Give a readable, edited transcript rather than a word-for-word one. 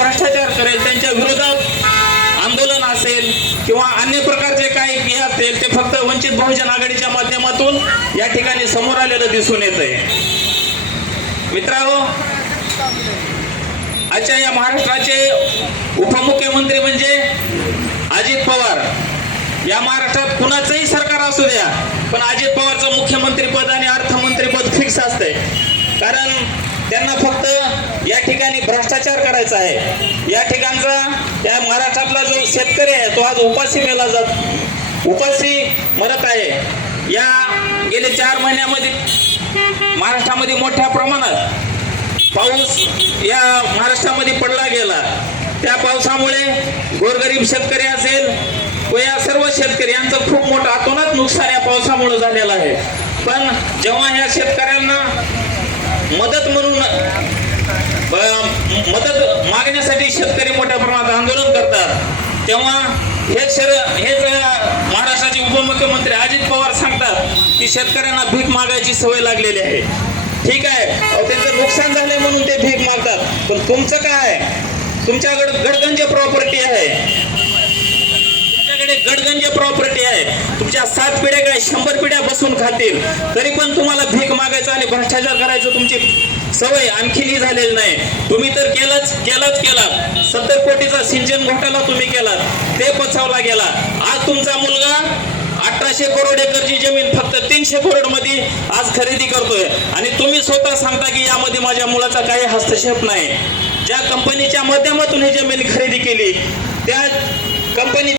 भ्रष्टाचार करेल त्यांच्या विरोधात आंदोलन असेल किंवा अन्य प्रकारचे काही हे असेल ते फक्त वंचित बहुजन आघाडीच्या माध्यमातून या ठिकाणी समोर आलेलं दिसून येतंय. मित्रांनो, आजच्या या महाराष्ट्राचे उपमुख्यमंत्री म्हणजे अजित पवार. या महाराष्ट्रात कुणाचंही सरकार असू द्या, पण अजित पवारचं मुख्यमंत्रीपद आणि अर्थमंत्रीपद फिक्स असतंय. कारण त्यांना फक्त या ठिकाणी भ्रष्टाचार करायचा आहे. या ठिकाणचा या महाराष्ट्रातला जो शेतकरी आहे तो आज उपाशी मरत आहे. या गेले 4 महिन्यामध्ये महाराष्ट्रामध्ये मोठ्या प्रमाणात पाऊस या महाराष्ट्रामध्ये पडला गेला. त्या पावसामुळे गोरगरीब शेतकरी असेल व या सर्व शेतकरी यांचं खूप मोठं अतोनात नुकसान या पावसामुळे झालेलं आहे. पण जेव्हा या शेतकऱ्यांना मदत मागण्यासाठी शेतकरी मोठ्या प्रमाणात आंदोलन करतात, तेव्हा हेच महाराष्ट्राचे उपमुख्यमंत्री अजित पवार सांगतात की शेतकऱ्यांना भीक मागायची सवय लागलेली आहे. ठीक आहे, त्यांचं नुकसान झालंय म्हणून ते भीक मागतात, पण तुमचं काय? तुमच्याकडे गडगंज प्रॉपर्टी आहे, गडगंज प्रॉपर्टी आहे. तुमच्या 7 पिढ्या काय 100 पिढ्या बसून खातील, तरी पण तुम्हाला भीक मागायचं आणि भ्रष्टाचार करायचं तुमची सवय आणखीनही झालेली नाही. तुम्ही तर केलाच. 70 कोटीचा सिंचन घोटाळा तुम्ही केलात, ते पचवला गेला. आज तुमचा मुलगा 1800 करोड एकरची जमीन फक्त 300 करोड मध्ये आज खरेदी करतोय आणि तुम्ही स्वतः सांगता की यामध्ये माझ्या मुलाचा काही हस्तक्षेप नाही. ज्या कंपनीच्या माध्यमातून ही जमीन खरेदी केली त्या कंपनी